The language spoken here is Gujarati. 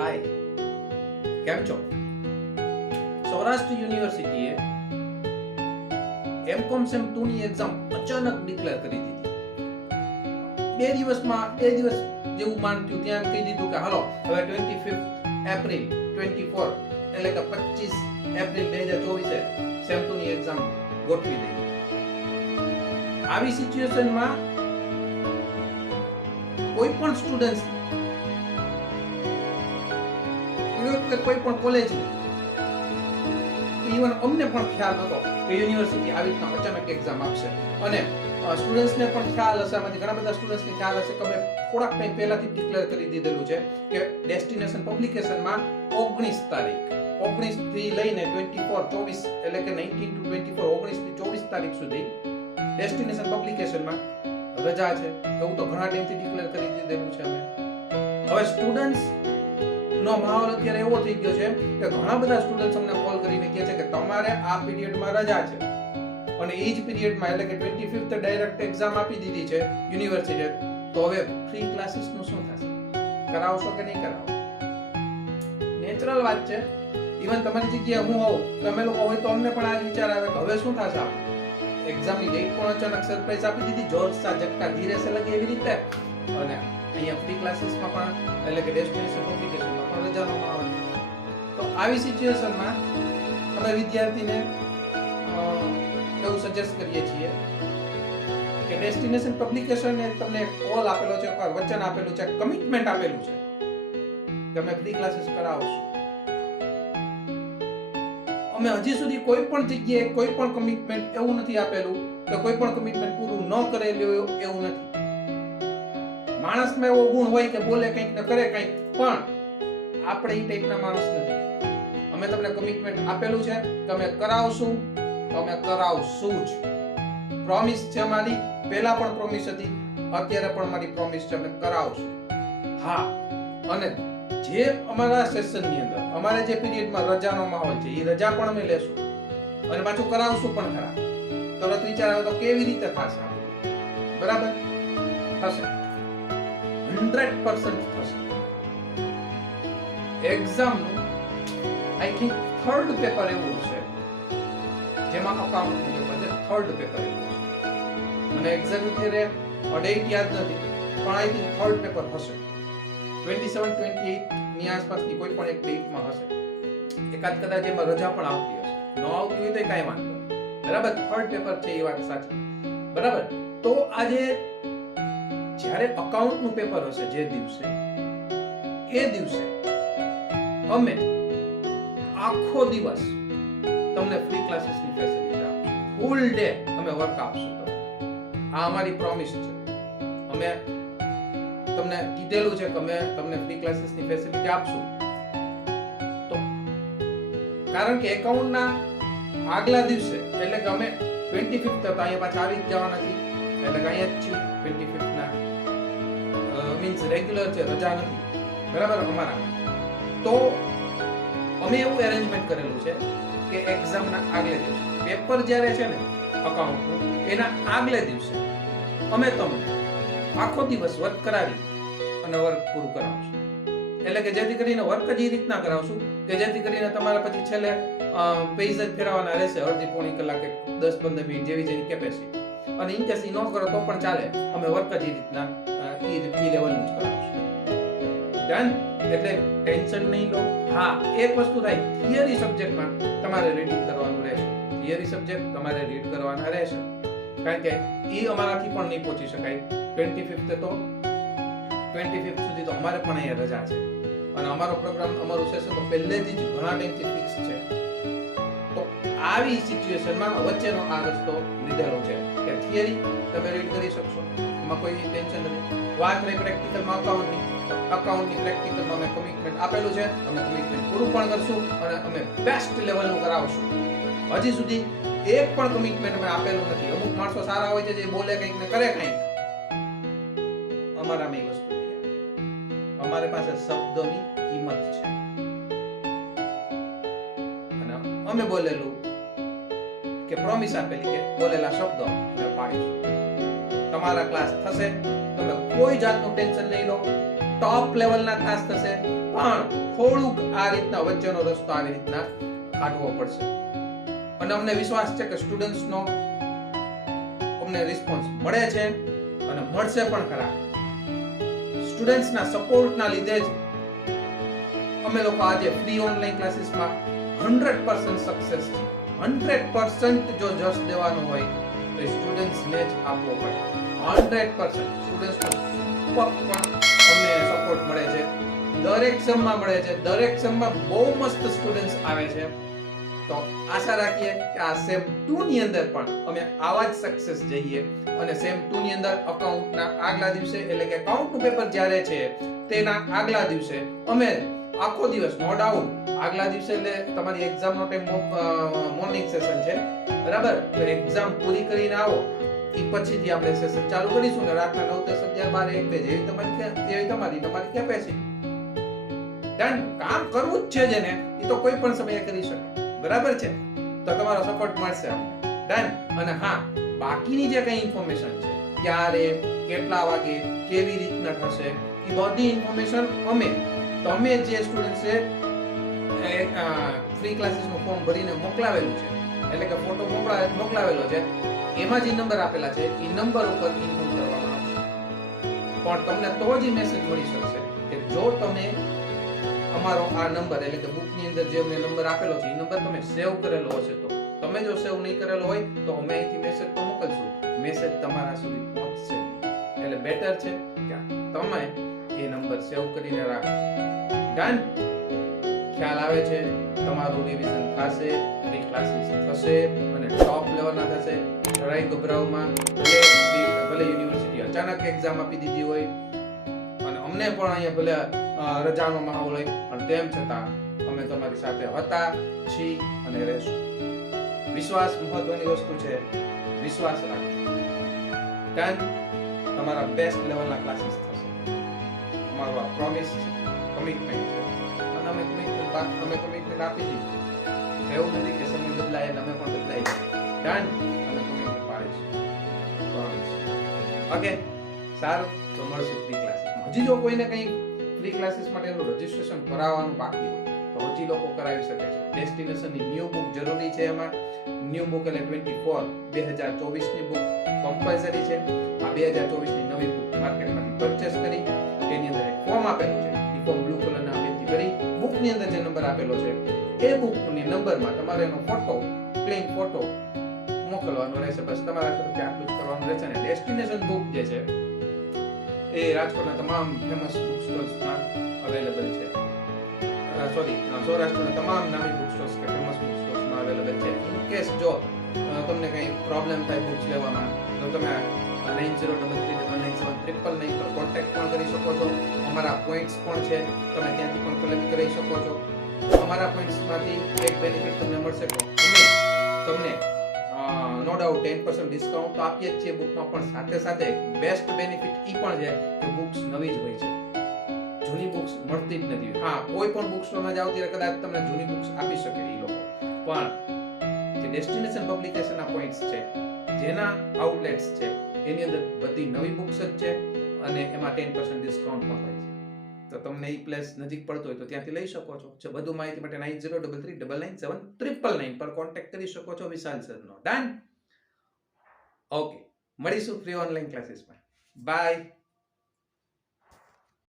હાય, કેમ છો? સૌરાષ્ટ્ર યુનિવર્સિટીએ એમકોમ સેમ 2 ની એક્ઝામ અચાનક ડિક્લેર કરી દીધી. બે દિવસ જેવું માનતું ત્યાં કહી દીધું કે હાલો હવે 25 એપ્રિલ 24 એટલે કે 25 એપ્રિલ 2024 સેમ 2 ની એક્ઝામ ગોઠવી દીધી. આવી સિચ્યુએશનમાં કોઈ પણ સ્ટુડન્ટ્સ કોઈ પણ કોલેજ ઇવન અમને પણ ખ્યાલ નતો કે યુનિવર્સિટી આવી રીતના અચાનક એક્ઝામ આપશે. અને સ્ટુડન્ટ્સને પણ ખ્યાલ હશે, આમાંથી ઘણા બધા સ્ટુડન્ટ્સને ખ્યાલ હશે કે અમે થોડાક ટાઈમ પહેલાથી ડિક્લેર કરી દીધેલું છે કે ડેસ્ટિનેશન પબ્લિકેશનમાં 19 તારીખ 19 થી લઈને 24 એટલે કે 19 to 24 19 થી 24 તારીખ સુધી ડેસ્ટિનેશન પબ્લિકેશનમાં રજા છે. એવું તો ઘણા ટાઈમથી ડિક્લેર કરી દીધેલું છે અમે. હવે સ્ટુડન્ટ્સ નો માહોલ અત્યારે એવો થઈ ગયો છે કે ઘણા બધા સ્ટુડન્ટ્સ અમને કોલ કરીને કહે છે કે તમારે આ પીરિયડમાં રજા છે અને એ જ પીરિયડમાં એટલે કે 25th ડાયરેક્ટ એક્ઝામ આપી દીધી છે યુનિવર્સિટીએ, તો હવે ફ્રી ક્લાસીસ નું શું થશે? કરાવશો કે નહીં કરાવો? નેચરલ વાત છે. ઇવન તમારી જગ્યાએ હું હોઉં, તમે લોકો હોય તો અમને પણ આ વિચાર આવે કે હવે શું થશે? એક્ઝામની ડેટ પણ અચાનક સરપ્રાઈઝ આપી દીધી, જોરસા ઝટકા ધીરે સે લગે એવી રીતે. અને અહીંયા ફ્રી ક્લાસીસમાં પણ એટલે કે ડેસ્ટિનેશન પબ્લિકેશનમાં પણ રજાનો માહોલ. તો આવી સિચ્યુએશનમાં અમે વિદ્યાર્થીને એવું સજેસ્ટ કરીએ છીએ કે ડેસ્ટિનેશન પબ્લિકેશને તમને કોલ આપેલો છે, વચન આપેલું છે, કમિટમેન્ટ આપેલું છે કે અમે ફ્રી ક્લાસીસ કરાવશું. અમે હજી સુધી કોઈ પણ જગ્યાએ કોઈ પણ કમિટમેન્ટ એવું નથી આપેલું કે કોઈ પણ કમિટમેન્ટ પૂરું ન કરેલું એવું નથી. માણસમાં એવો ગુણ હોય કે બોલે કંઈક ને કરે કંઈક, પણ આપણે એ ટાઈપના માણસ નથી. અમે તમને કમિટમેન્ટ આપેલું છે કે અમે કરાવશું, તો અમે કરાવશું જ. પ્રોમિસ છે અમારી, પહેલા પણ પ્રોમિસ હતી, અત્યારે પણ અમારી પ્રોમિસ છે, અમે કરાવશું. હા, અને જે અમારા સેશનની અંદર અમારે જે પીરિયડમાં રજાનો માહોલ છે એ રજા પણ અમે લેશું અને પાછું કરાવશું પણ ખરા. તરત વિચાર આવે તો કેવી રીતે થશે? બરાબર થશે, 100% થશે. એક્ઝામનું આઈ થિંક થર્ડ પેપર એવું છે જેમાં અકાઉન્ટનું પેપર છે. થર્ડ પેપર એવું છે, મને એક્ઝેક્ટ ડેટ યાદ નથી, પણ આઈ થિંક થર્ડ પેપર હશે. 27-28 ની આસપાસની કોઈ પણ એક ડેટમાં હશે. એકાદ કદાચ એમાં રજા પણ આવતી હશે, ન આવતી હોય તો કાંઈ વાંધો નહીં. બરાબર, થર્ડ પેપર છે એ વાત સાચી. બરાબર, તો આજે જ્યારે અકાઉન્ટનું પેપર હશે જે દિવસે, એ દિવસે અમે આખો દિવસ તમને ફ્રી ક્લાસીસની ફેસિલિટી આપશું. ફૂલ ડે અમે વર્ક આપશું તમને. આ અમારી પ્રોમિસ છે. અમે તમને કીધેલું છે કે અમે તમને ફ્રી ક્લાસીસની ફેસિલિટી આપશું. તો કારણ કે એકાઉન્ટના આગલા દિવસે એટલે કે અમે 25th હતા અહીંયા પાછા આવી જ જવાના છીએ, એટલે કે અહીંયા જ છીએ 25th ના મીન્સ રેગ્યુલર છે, રજા નથી. બરાબર અમારા. તો અમે એવું એરેન્જમેન્ટ કરેલું છે કે એક્ઝામના આગલે દિવસે પેપર જ્યારે છે ને અકાઉન્ટનું, એના આગલે દિવસે અમે તમને આખો દિવસ વર્ક કરાવી અને વર્ક પૂરું કરાવશું. એટલે કે જેથી કરીને વર્ક જ એ રીતના કરાવશું કે જેથી કરીને તમારા પછી છેલ્લે પેજ જ ફેરવવાના રહેશે અડધી પોણી કલાકે, 10-15 મિનિટ જેવી જેની કેપેસિટી. અને ઇન કેસ ન કરો તો પણ ચાલે, અમે વર્ક જ એ રીતના એ લેવલનું જ કરાવશું. ડન. એટલે ટેન્શન નહીં લો. હા, એક વસ્તુ થાય, થિયરી સબ્જેક્ટમાં તમારે રીડિંગ કરવાનું રહેશે. થિયરી સબ્જેક્ટ તમારે રીડ કરવાના રહેશે, કારણ કે એ અમારાથી પણ નહીં પહોંચી શકાય. 25th સુધી તો અમારે પણ અહીંયા રજા છે અને અમારો પ્રોગ્રામ, અમારું સેશન તો પહેલેથી જ ઘણા ટાઈમથી ફિક્સ છે. તો આવી સિચ્યુએશનમાં વચ્ચેનો આ રસ્તો લીધેલો છે કે થિયરી તમે રીડ કરી શકશો, એમાં કોઈ ટેન્શન નથી. વાત રહી પ્રેક્ટિકલમાં અકાઉન્ટની પ્રેક્ટિકલમાં અમે કમિટમેન્ટ આપેલું છે, અમે કમિટમેન્ટ પૂરું પણ કરશું અને અમે બેસ્ટ લેવલનું કરાવશું. હજી સુધી એક પણ કમિટમેન્ટ અમે આપેલું નથી. અમુક માણસો સારા હોય છે જે બોલે કંઈક ને કરે કંઈક. અમારામાં એ વસ્તુ નહીં આવે. અમારી પાસે શબ્દોની કિંમત છે અને અમે બોલેલું કે પ્રોમિસ આપેલી કે બોલેલા શબ્દો અમે પાડીશું. તમારા ક્લાસ થશે, તમે કોઈ જાતનું ટેન્શન નહીં લો. ટોપ લેવલના ક્લાસ થશે, પણ થોડુંક આ રીતના વચ્ચેનો રસ્તો આવી રીતના કાઢવો પડશે. અને અમને વિશ્વાસ છે કે સ્ટુડન્ટ્સનો અમને રિસ્પોન્સ મળે છે અને મળશે પણ ખરા. સ્ટુડન્ટ્સના સપોર્ટના લીધે જ અમે લોકો આજે ફ્રી ઓનલાઈન ક્લાસીસમાં 100% સક્સેસ છે. 100% જો જશ દેવાનો હોય તો સ્ટુડન્ટ્સને જ આપવો પડે. 100% સ્ટુડન્ટ્સનો પણ અમને સપોર્ટ મળે છે. દરેક સેમમાં મળે છે. દરેક સેમમાં બહુ મસ્ત સ્ટુડન્ટ્સ આવે છે. તો આશા રાખીએ કે આ સેમ 2 ની અંદર પણ અમે આવા જ સક્સેસ જઈએ અને સેમ 2 ની અંદર અકાઉન્ટના આગલા દિવસે એટલે કે અકાઉન્ટનું પેપર જ્યારે છે તેના આગલા દિવસે અમે આખો દિવસ નો ડાઉટ આગલા દિવસે એટલે તમારી એક્ઝામનો ટાઈમ મોર્નિંગ સેશન છે, બરાબર? તો એક્ઝામ પૂરી કરીને આવો એ પછીથી આપણે સેશન ચાલુ કરીશું ને રાતના 9, 10, 11, 12, 1, 2 જેવી તમારી કેપેસિટી. ડન. કામ કરવું જ છે જેને એ તો કોઈ પણ સમયે કરી શકે, બરાબર છે? તો તમારો સપોર્ટ મળશે અમને. ડન. અને હા, બાકીની જે કઈ ઇન્ફોર્મેશન છે, ક્યારે, કેટલા વાગે, કેવી રીતના થશે, એ બધી ઇન્ફોર્મેશન તમે જે સ્ટુડન્ટ છે ફ્રી ક્લાસીસનું ફોર્મ ભરીને મોકલાવેલું છે, એટલે કે ફોટો મોકલાવેલો છે, એમાં જે નંબર આપેલા છે એ નંબર ઉપર ઇન્ફોર્મ કરવામાં આવશે. પણ તમને તો જ મેસેજ મળી શકશે કે જો તમે અમારો આ નંબર એટલે કે બુકની અંદર જે અમને નંબર આપેલો છે એ નંબર તમે સેવ કરેલો હશે. તો તમે જો સેવ નહીં કરેલો હોય તો અમે અહીંથી મેસેજ તો મોકલશું, મેસેજ તમારા સુધી પહોંચશે. એટલે બેટર છે કે તમે એ નંબર સેવ કરીને રાખો. ડન. ખ્યાલ આવે છે? તમારું રિવિઝન થશે, ફ્રી ક્લાસીસ થશે અને ટોપ લેવલના થશે. જરાય ગભરાવમાં. ભલે યુનિવર્સિટી અચાનક એક્ઝામ આપી દીધી હોય અને અમને પણ અહીંયા ભલે રજાનો માહોલ હોય, પણ તેમ છતાં અમે તમારી સાથે હતા, છીએ અને રહેશું. વિશ્વાસ મહત્વની વસ્તુ છે. વિશ્વાસ રાખો. ડન. તમારા બેસ્ટ લેવલના ક્લાસીસ થશે. અમારો આ પ્રોમિસ છે, કમિટમેન્ટ છે. અને અમે કમિટમેન્ટ આપી દીધી. એવું નથી કે સમય બદલાય એટલે અમે પણ બદલાઈ જાય. ડન. અમે કમિટમેન્ટ પાડીશું. પ્રોમિસ. ઓકે, સારું. તો મળશું ફ્રી ક્લાસીસમાં. હજી જો કોઈને કંઈ ફ્રી ક્લાસીસ માટેનું રજીસ્ટ્રેશન કરાવવાનું બાકી હોય તો હજી લોકો કરાવી શકે છે. ડેસ્ટિનેશનની ન્યૂ બુક જરૂરી છે. એમાં ન્યૂ બુક એટલે 24 2024 ની બુક કમ્પલસરી છે. આ 2024 ની નવી બુક માર્કેટમાંથી પરચેસ કરી એની અંદર એક ફોર્મ આપેલું છે. એ ફોર્મ બ્લુ કલરના પેનથી ભરી બુકની અંદર જે નંબર આપેલો છે એ બુકની નંબરમાં તમારે એનો ફોટો, પ્લેન ફોટો મોકલવાનો રહેશે. બસ તમારા તરફથી આટલું જ કરવાનું રહેશે. અને ડેસ્ટિનેશન બુક જે છે એ રાજકોટના તમામ ફેમસ બુક સ્ટોર્સમાં અવેલેબલ છે. સૌરાષ્ટ્રના તમામ નામી બુક સ્ટોર્સ કે ફેમસ બુક સ્ટોર્સમાં અવેલેબલ છે. ઇન કેસ જો તમને કંઈ પ્રોબ્લેમ થાય બુક્સ લેવામાં તો તમે 9033997999 પર કોન્ટેક્ટ પણ કરી શકો છો. અમારા પોઈન્ટ્સ પણ છે, તમે ત્યાંથી પણ કલેક્ટ કરી શકો છો. અમારા પોઈન્ટ્સમાંથી એક બેનિફિટ તમને મળશે કે અમે તમને નો ડાઉટ 10% ડિસ્કાઉન્ટ તો આપીએ જ છીએ બુકમાં, પણ સાથે સાથે બેસ્ટ બેનિફિટ ઈ પણ છે કે બુક્સ નવી જ હોય છે. જૂની બુક્સ મળતી જ નથી. હા, કોઈ પણ બુક સ્ટોરમાં જાવ ત્યારે કદાચ તમને જૂની બુક્સ આપી શકે એ લોકો, પણ જે ડેસ્ટિનેશન પબ્લિકેશનના પોઈન્ટ્સ છે, જેના આઉટલેટ્સ છે, એની અંદર બધી નવી બુક્સ જ છે અને એમાં 10% ડિસ્કાઉન્ટ પણ હોય છે. તો તમને ઈ પ્લેસ નજીક પડતો હોય તો ત્યાંથી લઈ શકો છો. જો વધુ માહિતી માટે 9033997999 પર કોન્ટેક્ટ કરી શકો છો વિશાલ સરનો. ડન. ઓકે, મળીશું ફ્રી ઓનલાઈન ક્લાસીસમાં. બાય.